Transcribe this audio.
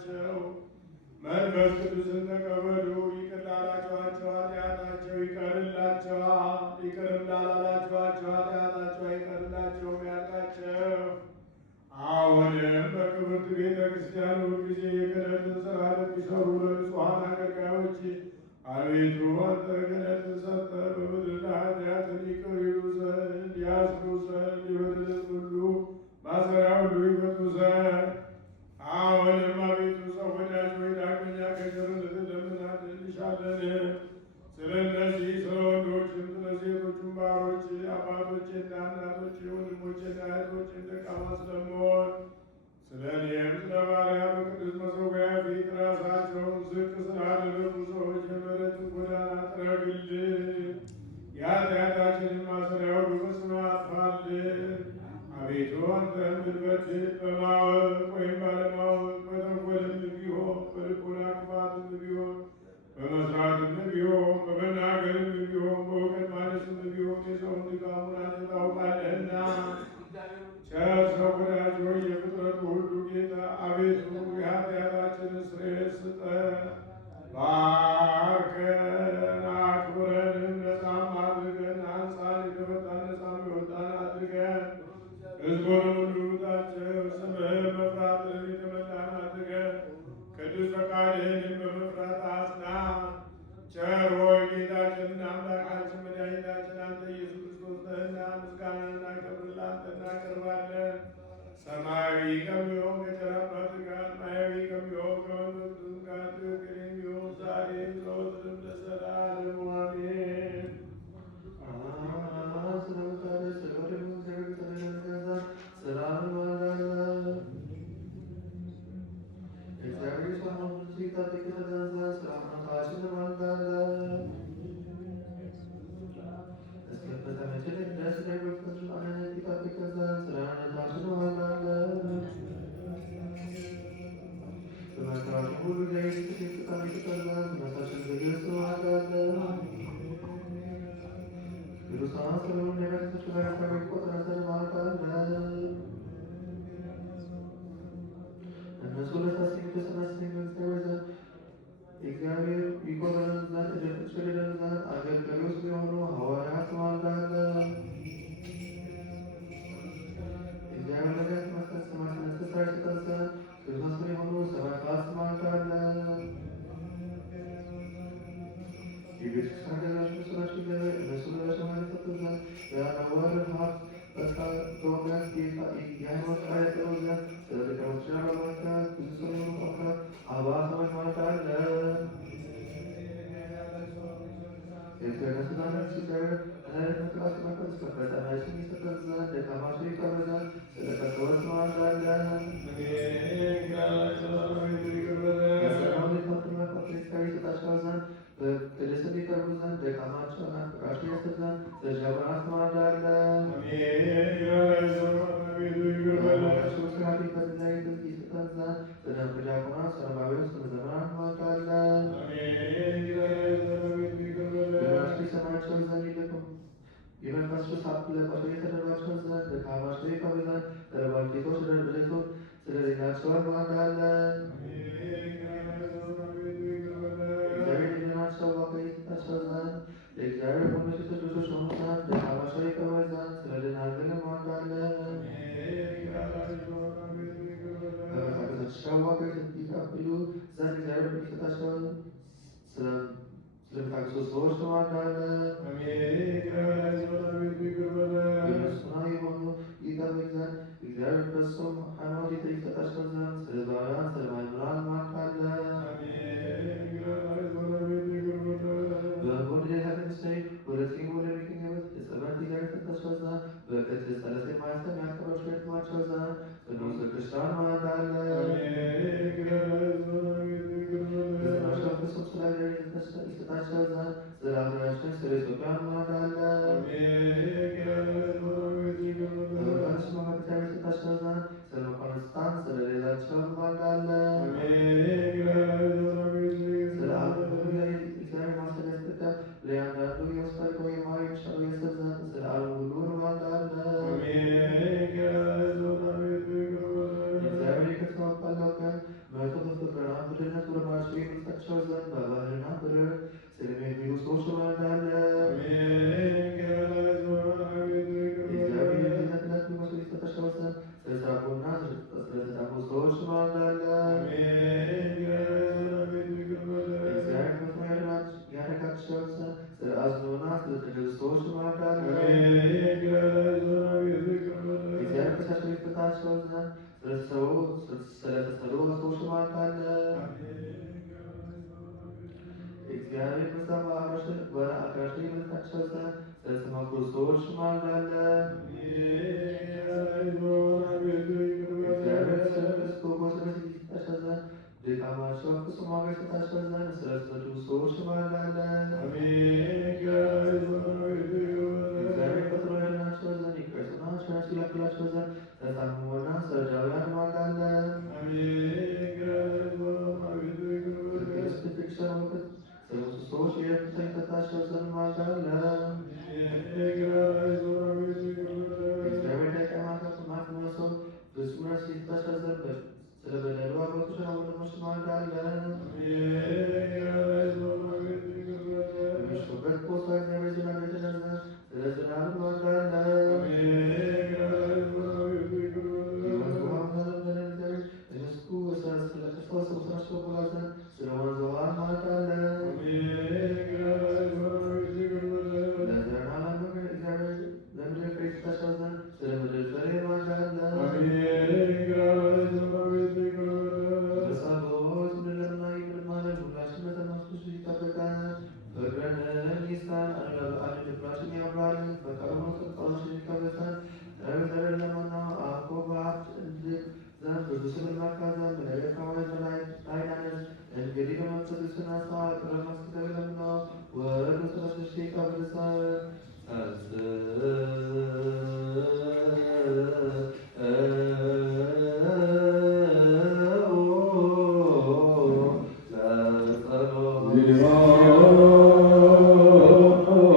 አስቧቸው። መንፈስ ቅዱስን ተቀበሉ። ይቅር ላላችኋቸው ኃጢአታቸው ይቀርላቸዋል፣ ይቅርም ላላላችኋቸው ኃጢአታቸው አይቀርላቸውም ያልቃቸው። አሁንም በክብርት ቤተ ክርስቲያን ሁልጊዜ የክህነትን ሥራ ለሚሠሩ ለንጹሐን አገልጋዮች አቤቱ አንተ ክህነትን ሰጠህ። በምድር ኃጢአትን ይቅር ይሉ ዘንድ ያስሩ ዘንድ የበደልን ሁሉ ማሰሪያ ሁሉ ይፈቱ ዘንድ አሁንም አቤቱ ሰው ወዳጅ ሆይ ዳግመኛ ከቸርነት እንደምናድንልሻለን። ስለ እነዚህ ስለ ወንዶችም ስለ ሴቶችም ባሮች አባቶችና እናቶች ወንድሞችና እህቶች ደካማ ስለምሆን ስለ እኔም ስለ ባሪያ በቅዱስ መሠዊያ ፊት ራሳቸውን ዝቅ ስላደረጉ ሰዎች የምሕረትን ጎዳና ጥረግልን። የኃጢአታችንን ማሰሪያ ሁሉ በስምህ አጥፋልን። አቤቱ አንተን ብንበድል በማወቅ ወይም ባለማወቅ በተንኮልም ቢሆን በልቦና ክፋትም ቢሆን በመስራትም ቢሆን በመናገርም ቢሆን በእውቀት ማነስም ቢሆን የሰውን ድካሙን አንተ ታውቃለህና ቸር ሰው ወዳጅ ሆይ የፍጥረቱ ሁሉ ጌታ አቤቱ የኃጢአታችንን ስርየት ስጠን። ባርከን አክብረንም ነፃም አድርገን አንጻን የተፈታን ነፃም የወጣን አድርገን ሕዝቡን ሁሉ ታቸው ስምህን መፍራትን የተመላን አድርገን ቅዱስ ፈቃድህንም በመፍራት አጽና። ቸር ሆይ ጌታችንና አምላካችን መድኃኒታችን አንተ ኢየሱስ ክርስቶስ ነህና ምስጋናና ክብር ላንተ እናቀርባለን። ሰማያዊ ከሚሆን ከቸር አባትህ ጋር ማያዊ ከሚሆን ከመንፈስ ቅዱስ ጋር ትክክል የሚሆን ዛሬም ዘወትርም ለዘላለሙ አሜን። እግዚአብሔር ይቆረን ዘንድ ደፍጭልን ዘንድ አገልጋዮች የሆኑ ሐዋርያት ማልዳለን። እግዚአብሔር ለገት መስጠት ስማት ነስሳይ ስጠሰ ክርስቶስን የሆኑ ሰባካት ማልዳለን። የቤተክርስቲያን ገላችሁ ስራችሁ ገበ እነሱ ለሰማይ ሰጥ ዘንድ ያናዋርን ሀብት በስታ ተወጋት የሃይማኖት ቃል ያጠሩ ዘንድ ስለ ደቀሞችና በማካት ብዙ ሰው የሆኑ አካት አባ ሰዎች ማልዳለን። የተገነሱናለን ሲገር ለመጥራት መቀስ ከፈተናችን ይሰጠን ዘንድ ደካማቸው ይቀበል ዘንድ ስለ ቀጠወት ማልዳለን። በሰላም ሊፈቱና ከፍሪስካዊ ይሰጣቸው ዘንድ በቅድስት ይቀርቡ ዘንድ ደካማቸውና ፍቃቸው ያስብ ዘንድ ስለ ጀበናት ማልዳለን። ስራት ይፈትላይ ጥልቅ ይሰጠን ዘንድ ስለ ዲያቆናት ሰረባዊዎች ስለ ዘመናት ማልዳለን። ሰማቸው ዘንድ ይልቁም የመንፈሱ ሳት ለባቸው የተደረባቸው ዘንድ ደካማቸው ይቀበል ዘንድ ለባልቴቶች ደርብለቱ ስለሌላቸው ማልዳለን። እግዚአብሔር ሊደናቸው ዋጋ ይሰጣቸው ዘንድ ለእግዚአብሔር ሞገስ የተደረሶች ሆኑ ዘንድ ደካማቸው ይቀበል ዘንድ ስለደናግል ማልዳለን። በመታገሳቸው ዋጋ ይቀበሉ ዘንድ እግዚአብሔር ይሰጣቸው ስለምታገሱ ሰዎች ማልዳለን። የነሱና የሆኑ ይቀበል ዘንድ እግዚአብሔር በሰው ሃይማኖት ይሰጣቸው ዘንድ ስለ ባሪያን ስለ መምህራን ማልዳለን። በጎን ሌላትንሳይ ወደዚህ ወደ ሚገኘበት የጸበት ሊጋር ተጠቸው ዘንድ በቅት ጸለሴ ማለትም ያከበሮች ቤትማቸው ዘንድ ቅዱስ ክርስቲያን ማልዳለን። በስራቸው ፍጹም ስላገር ይሰጣቸው ዘንድ ስለ ሀገራችን ስለ ኢትዮጵያ ማልዳለን። በበቃንስ መመክታዊ ይሰጣቸው ዘንድ ስለ መኮንስታን ስለሌላቸው ማልዳለን። ስለ አብዱ ላይ እግዚአብሔር ማስተዳደር ለያንዳንዱ የወስፋይቆ የማሪቻው የሰብ ዘንድ ስለ ዓለም ሁሉ ማልዳለን። እግዚአብሔር ከተባባለው ቀን መቶ በፍቅር ይሰጣቸው ዘንድ በባህርና በምድር ስለሚሄዱ ሰዎች እንማልዳለን። የእግዚአብሔር የድህነት መስዋዕት ይሰጣቸው ዘንድ ስለተራቡና ስለተጠሙ ሰዎች እንማልዳለን። እግዚአብሔር ፈጥኖ ያደርጋቸው ዘንድ ስለ አዝኖና ስለተገዙ ሰዎች እንማልዳለን። እግዚአብሔር ከሳቸው ይፈታቸው ዘንድ ስለተሰሩ ሰዎች እንማልዳለን። እግዚአብሔር በአገራቸው ይመልካቸው ዘንድ ስለተመክሩ ሰዎች እንማልዳለን። እግዚአብሔር ስለ ክርስቶስ ይሰጣቸው ዘንድ ድካማቸው ፍጹም ዋጋ ይሰጣቸው ዘንድ ስለተሰዱ ሰዎች እንማልዳለን። እግዚአብሔር ፈጥኖ ያድናቸው ዘንድ ይቅርታና ቸርነት ይላክላቸው ዘንድ ስለታመሙና ስለደዌያን እንማልዳለን። ስለሞቱ ሰዎች የእረፍት ይሰጣቸው ዘንድ እንማልዳለን። እግዚአብሔር ደቀ ማክመሶ ፍጹም ረፍት ይሰጣቸው ዘንድ ስለበደሉ አባቶችና ወንድሞች እንማልዳለን። በሚሾበት ቦታ እግዚአብሔር ዝናብ ያዘንብ ዘንድ ስለ ዝናብ እንማልዳለን። የወንዝ ውሃ መዘነበለን እግዚአብሔር እነሱ ስለከፋው ስራቸው ሞላ ዘንድ ስለ ወንዝ ውሃ እንማልዳለን። ለዘርና ለምድር እግዚአብሔር ለምድር ፍሬ ይሰጣቸው ዘንድ ስለ ምድር ፍሬ እንማልዳለን። በጸሎት እንለምና ይቅርማለን። ሁላችን በተመስገን ይጠብቀን። ፍቅርን ይስጠን። አንድ ልባችን ያብራልን። በቀርሞ ተቃዋችን ይቀበሰን። እግዚአብሔር ለመናው አኮ በሀብት እንድቅ ዘንድ ብዙ ስለማካዘን መለየካዊ ላይናለን። እንግዲህ በመንፈስ ስናሳ ቅረመስክተብ ለምናው ወዱ ስለስሽ ይቀብልሰ